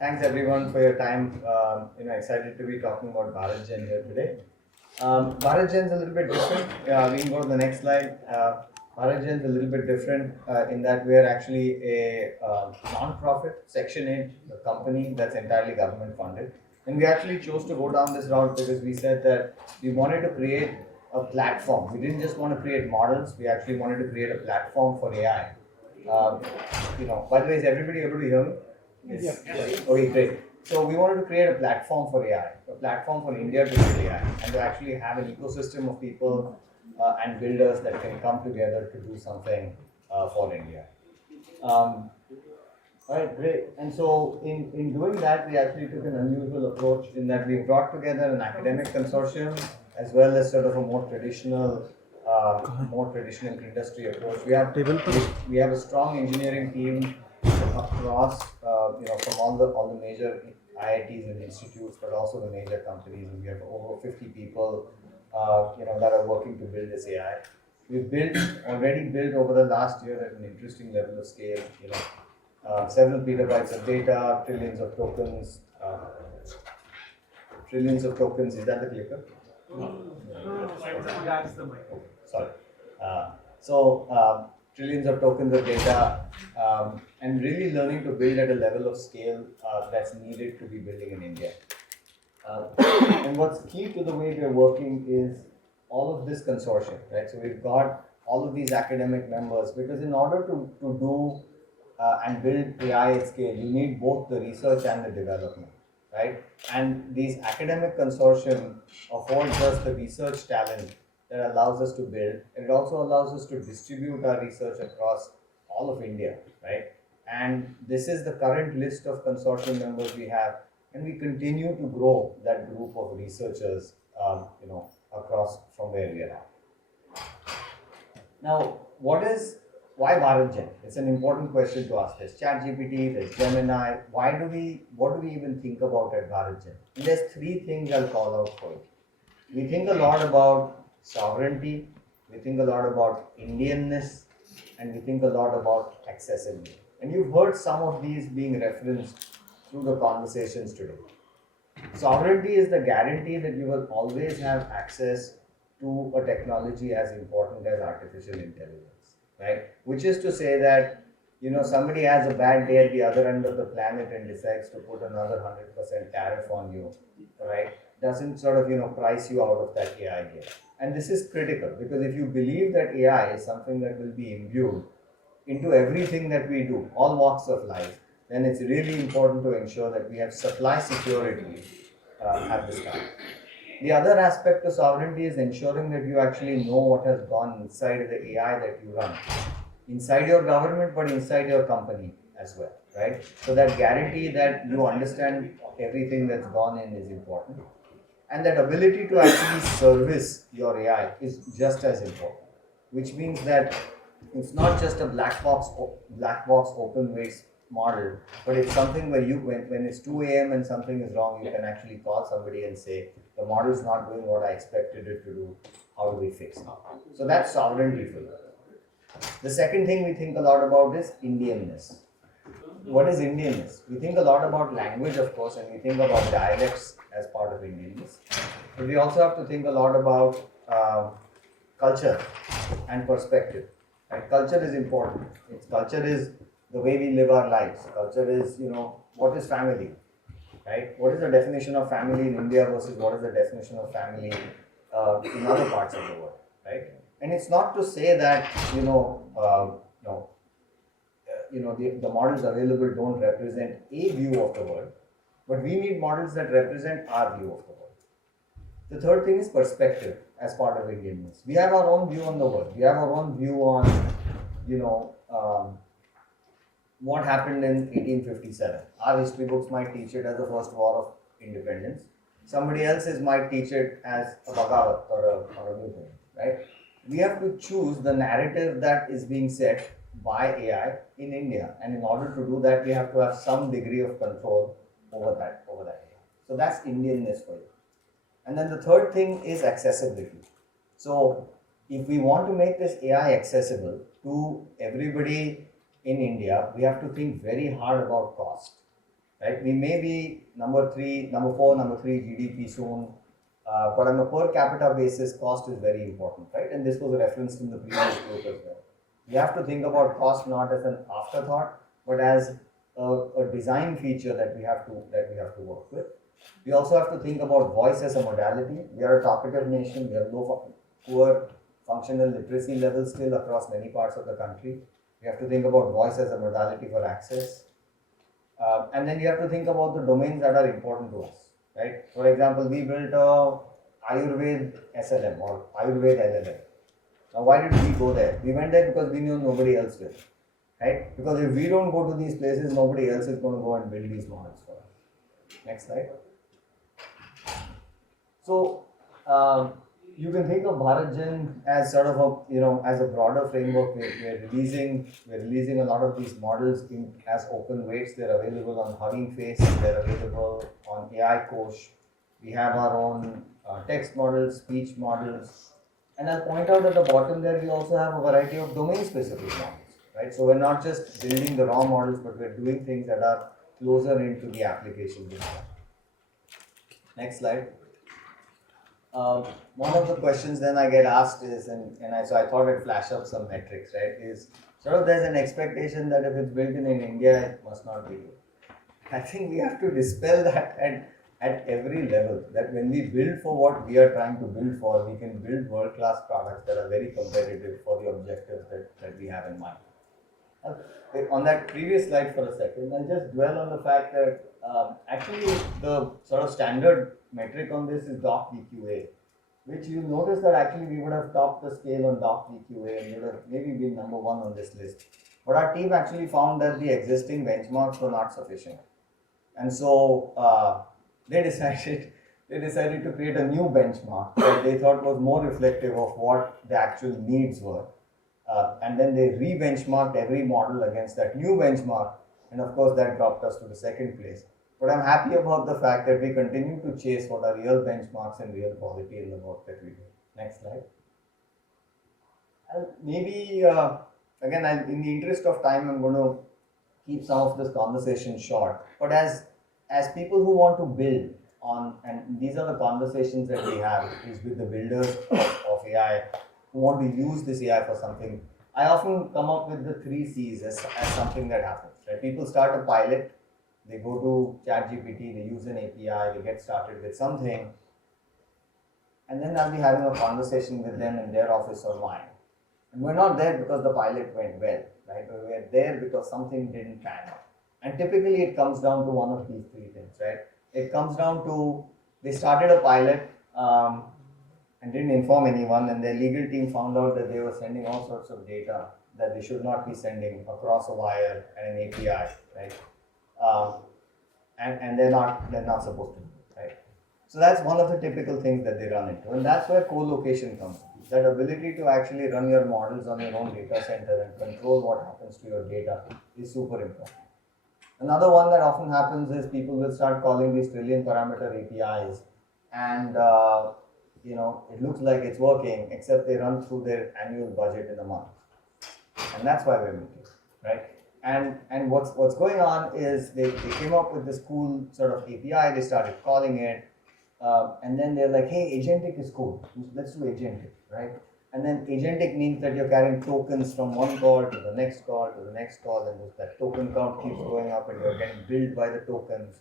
Thanks everyone for your time. Excited to be talking about BharatGen here today. BharatGen is a little bit different. We can go to the next slide. BharatGen is a little bit different in that we are actually a non-profit Section 8 company that's entirely government funded. And we actually chose to go down this route because we said that we wanted to create a platform. We didn't just want to create models. We actually wanted to create a platform for AI. By the way, is everybody able to hear me? Yes. Okay, great. So we wanted to create a platform for AI, a platform for India to build AI, and to actually have an ecosystem of people and builders that can come together to do something for India. Um, all right, great. And so in doing that, we actually took an unusual approach in that we brought together an academic consortium as well as sort of a more traditional industry approach. We have a strong engineering team across, from all the major IITs and institutes, but also the major companies. And we have over 50 people, that are working to build this AI. We've already built over the last year at an interesting level of scale. Several petabytes of data, trillions of tokens. Trillions of tokens. Is that the clicker? That's the mic. Sorry. So trillions of tokens of data, and really learning to build at a level of scale that's needed to be building in India. And what's key to the way we're working is all of this consortium, right? So we've got all of these academic members because in order to do and build AI at scale, you need both the research and the development, right? And these academic consortium affords us the research talent that allows us to build, and it also allows us to distribute our research across all of India, right? And this is the current list of consortium members we have, and we continue to grow that group of researchers, across from where we are at. Now, why BharatGen? It's an important question to ask. There's ChatGPT, there's Gemini. What do we even think about at BharatGen? And there's three things I'll call out for you. We think a lot about sovereignty, we think a lot about Indianness, and we think a lot about accessibility. And you've heard some of these being referenced through the conversations today. Sovereignty is the guarantee that you will always have access to a technology as important as artificial intelligence, right? Which is to say that somebody has a bad day at the other end of the planet and decides to put another 100% tariff on you, right? Doesn't sort of price you out of that AI game. And this is critical because if you believe that AI is something that will be imbued into everything that we do, all walks of life, then it's really important to ensure that we have supply security at this time. The other aspect of sovereignty is ensuring that you actually know what has gone inside the AI that you run, inside your government, but inside your company as well, right? So that guarantee that you understand everything that's gone in is important. And that ability to actually service your AI is just as important, which means that it's not just a black box open waste model, but it's something where when it's 2 a.m. and something is wrong, you can actually call somebody and say, the model is not doing what I expected it to do. How do we fix it? So that's sovereignty for you. The second thing we think a lot about is Indianness. What is Indianness? We think a lot about language, of course, and we think about dialects as part of Indianness. But we also have to think a lot about culture and perspective. Right? Culture is important. Culture is the way we live our lives. Culture is, what is family? Right? What is the definition of family in India versus what is the definition of family in other parts of the world? Right? And it's not to say that the models available don't represent a view of the world, but we need models that represent our view of the world. The third thing is perspective as part of Indianness. We have our own view on the world. We have our own view on, what happened in 1857. Our history books might teach it as the first war of independence. Somebody else's might teach it as a Bagavat or a new thing, right? We have to choose the narrative that is being set by AI in India. And in order to do that, we have to have some degree of control over that AI. So that's Indianness for you. And then the third thing is accessibility. So if we want to make this AI accessible to everybody in India, we have to think very hard about cost. right? We may be number 3, number 4, number 3 GDP soon, but on a per capita basis, cost is very important, right? And this was referenced in the previous group as well. We have to think about cost not as an afterthought, but as a design feature that we have to work with. We also have to think about voice as a modality. We are a talkative nation. We have poor functional literacy levels still across many parts of the country. We have to think about voice as a modality for access. And then you have to think about the domains that are important to us, right? For example, we built a Ayurved SLM or Ayurved LLM. Now, why did we go there? We went there because we knew nobody else did, right? Because if we don't go to these places, nobody else is going to go and build these models for us. Next slide. So, you can think of BharatGen as sort of as a broader framework. We're releasing a lot of these models as open weights. They're available on Hugging Face. They're available on AI Coach. We have our own text models, speech models, and I'll point out at the bottom there we also have a variety of domain-specific models, right? So we're not just building the raw models, but we're doing things that are closer into the application. Next slide. One of the questions then I get asked is, so I thought I'd flash up some metrics, right? Is sort of there's an expectation that if it's built in India, it must not be good. I think we have to dispel that at every level. That when we build for what we are trying to build for, we can build world-class products that are very competitive for the objectives that we have in mind. On that previous slide for a second, I'll just dwell on the fact that actually the sort of standard metric on this is doc VQA, which you notice that actually we would have topped the scale on doc VQA and would have maybe been number 1 on this list. But our team actually found that the existing benchmarks were not sufficient. And so they decided to create a new benchmark that they thought was more reflective of what the actual needs were. And then they re-benchmarked every model against that new benchmark, and of course that dropped us to the second place. But I'm happy about the fact that we continue to chase what are real benchmarks and real quality in the work that we do. Next slide. Maybe, again, in the interest of time, I'm going to keep some of this conversation short. But as people who want to build on, and these are the conversations that we have, is with the builders of AI, who want to use this AI for something. I often come up with the 3 C's as something that happens. Right? People start a pilot, they go to ChatGPT, they use an API, they get started with something, and then I'll be having a conversation with them in their office or mine. And we're not there because the pilot went well, right? We're there because something didn't pan out. And typically it comes down to one of these 3 things, right? It comes down to they started a pilot, and didn't inform anyone, and their legal team found out that they were sending all sorts of data that they should not be sending across a wire and an API, right? And they're not supposed to, right? So that's one of the typical things that they run into, and that's where co-location comes in. That ability to actually run your models on your own data center and control what happens to your data is super important. Another one that often happens is people will start calling these trillion parameter APIs, and it looks like it's working, except they run through their annual budget in a month. And that's why we're meeting, right? And what's going on is they came up with this cool sort of API, they started calling it, and then they're like, hey, agentic is cool, let's do agentic, right? And then agentic means that you're carrying tokens from one call to the next call to the next call, and that token count keeps going up and you're getting billed by the tokens.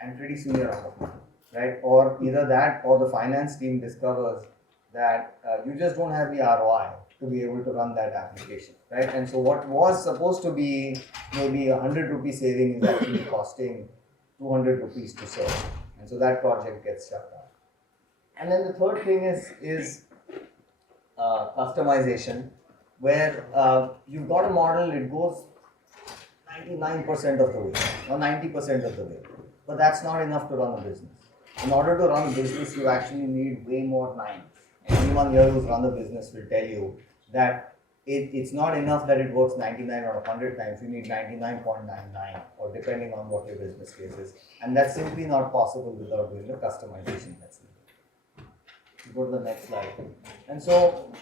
And pretty soon you're out of money, right? Or either that or the finance team discovers that you just don't have the ROI to be able to run that application, right? And so what was supposed to be maybe 100 rupee saving is actually costing 200 rupees to serve. And so that project gets shut down. And then the third thing is customization, where you've got a model, it goes 99% of the way or 90% of the way, but that's not enough to run a business. In order to run a business, you actually need way more nines. And anyone here who's run a business will tell you that it's not enough that it works 99 or 100 times. You need 99.99, or depending on what your business case is. And that's simply not possible without doing the customization that's needed. Go to the next slide. And so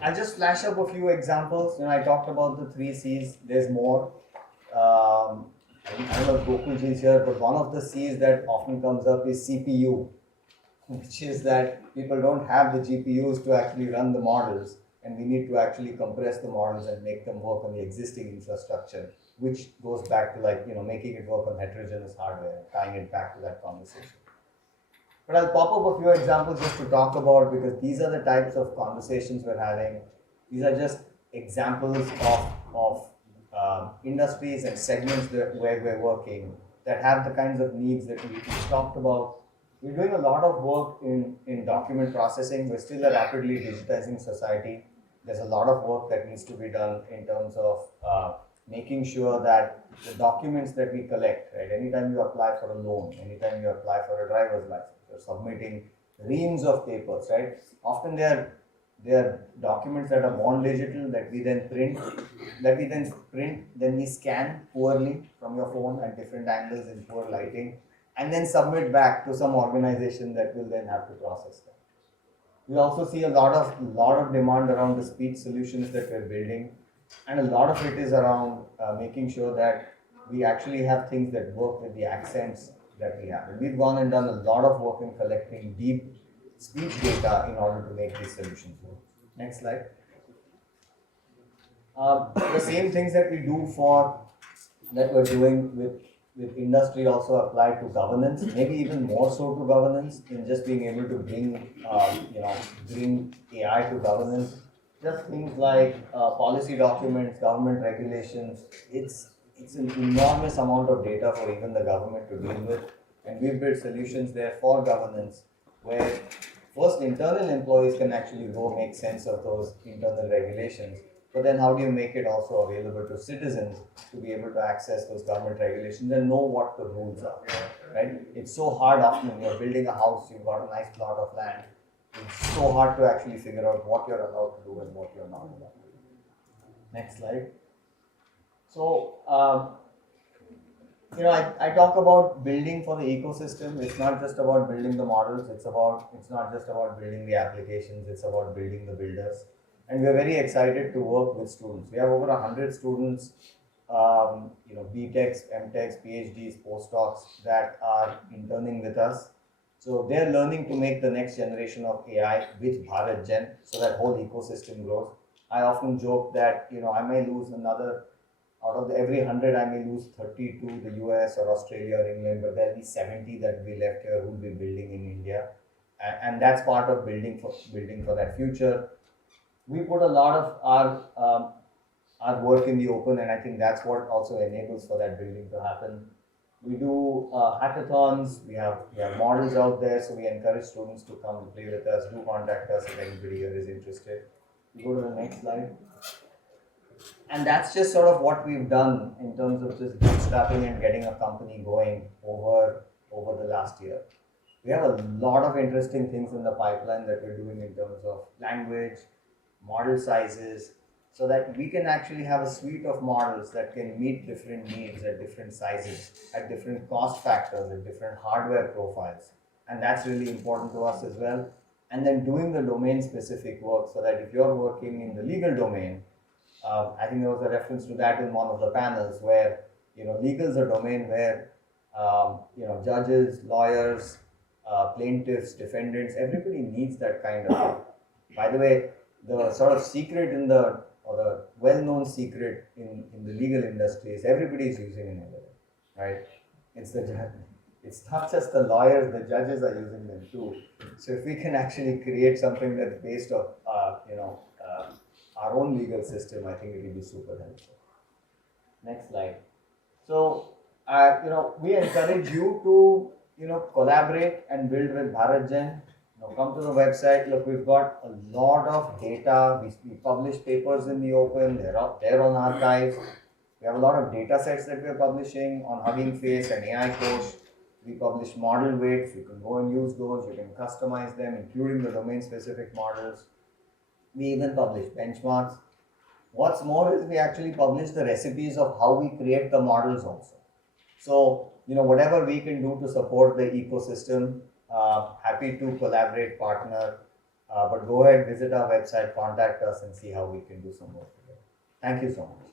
I'll just flash up a few examples. I talked about the 3 C's. There's more. I don't know if Gokulji is here, but one of the C's that often comes up is CPU, which is that people don't have the GPUs to actually run the models, and we need to actually compress the models and make them work on the existing infrastructure, which goes back to making it work on heterogeneous hardware, tying it back to that conversation. But I'll pop up a few examples just to talk about, because these are the types of conversations we're having. These are just examples of industries and segments where we're working that have the kinds of needs that we talked about. We're doing a lot of work in document processing. We're still a rapidly digitizing society. There's a lot of work that needs to be done in terms of making sure that the documents that we collect, right? Anytime you apply for a loan, anytime you apply for a driver's license, you're submitting reams of papers, right? Often they're documents that are born digital that we then print, then we scan poorly from your phone at different angles in poor lighting, and then submit back to some organization that will then have to process them. We also see a lot of demand around the speech solutions that we're building, and a lot of it is around making sure that we actually have things that work with the accents that we have. And we've gone and done a lot of work in collecting deep speech data in order to make these solutions work. Next slide. The same things that we do that we're doing with industry also apply to governance, maybe even more so to governance, in just being able to bring AI to governance. Just things like policy documents, government regulations. It's an enormous amount of data for even the government to deal with, and we've built solutions there for governance where first internal employees can actually go make sense of those internal regulations. But then how do you make it also available to citizens to be able to access those government regulations and know what the rules are, right? It's so hard often when you're building a house, you've got a nice plot of land. It's so hard to actually figure out what you're allowed to do and what you're not allowed to do. Next slide. So, I talk about building for the ecosystem. It's not just about building the models. It's not just about building the applications. It's about building the builders. And we're very excited to work with students. We have over 100 students, BTechs, MTechs, PhDs, postdocs that are interning with us. So they're learning to make the next generation of AI with BharatGen, so that whole ecosystem grows. I often joke that I may lose another, out of every 100, I may lose 30 to the US or Australia or England, but there'll be 70 that will be left here who will be building in India, and that's part of building for that future. We put a lot of our work in the open, and I think that's what also enables for that building to happen. We do hackathons. We have models out there, so we encourage students to come and play with us. Do contact us if anybody here is interested. We go to the next slide. And that's just sort of what we've done in terms of just bootstrapping and getting a company going over the last year. We have a lot of interesting things in the pipeline that we're doing in terms of language, model sizes, so that we can actually have a suite of models that can meet different needs at different sizes, at different cost factors, at different hardware profiles. And that's really important to us as well. And then doing the domain specific work, so that if you're working in the legal domain, I think there was a reference to that in one of the panels where, legal is a domain where, judges, lawyers, plaintiffs, defendants, everybody needs that kind of thing. By the way, the sort of secret or the well-known secret in the legal industry is everybody is using an LLM, right? It's not just the lawyers, the judges are using them too. So if we can actually create something that's based on, our own legal system, I think it will be super helpful. Next slide. So, we encourage you to, collaborate and build with BharatGen. Come to the website. Look, we've got a lot of data. We publish papers in the open. They're on archives. We have a lot of data sets that we're publishing on Hugging Face and AI Coach. We publish model weights. You can go and use those. You can customize them, including the domain-specific models. We even publish benchmarks. What's more is we actually publish the recipes of how we create the models also. So, whatever we can do to support the ecosystem, happy to collaborate, partner, but go ahead, visit our website, contact us and see how we can do some work together. Thank you so much.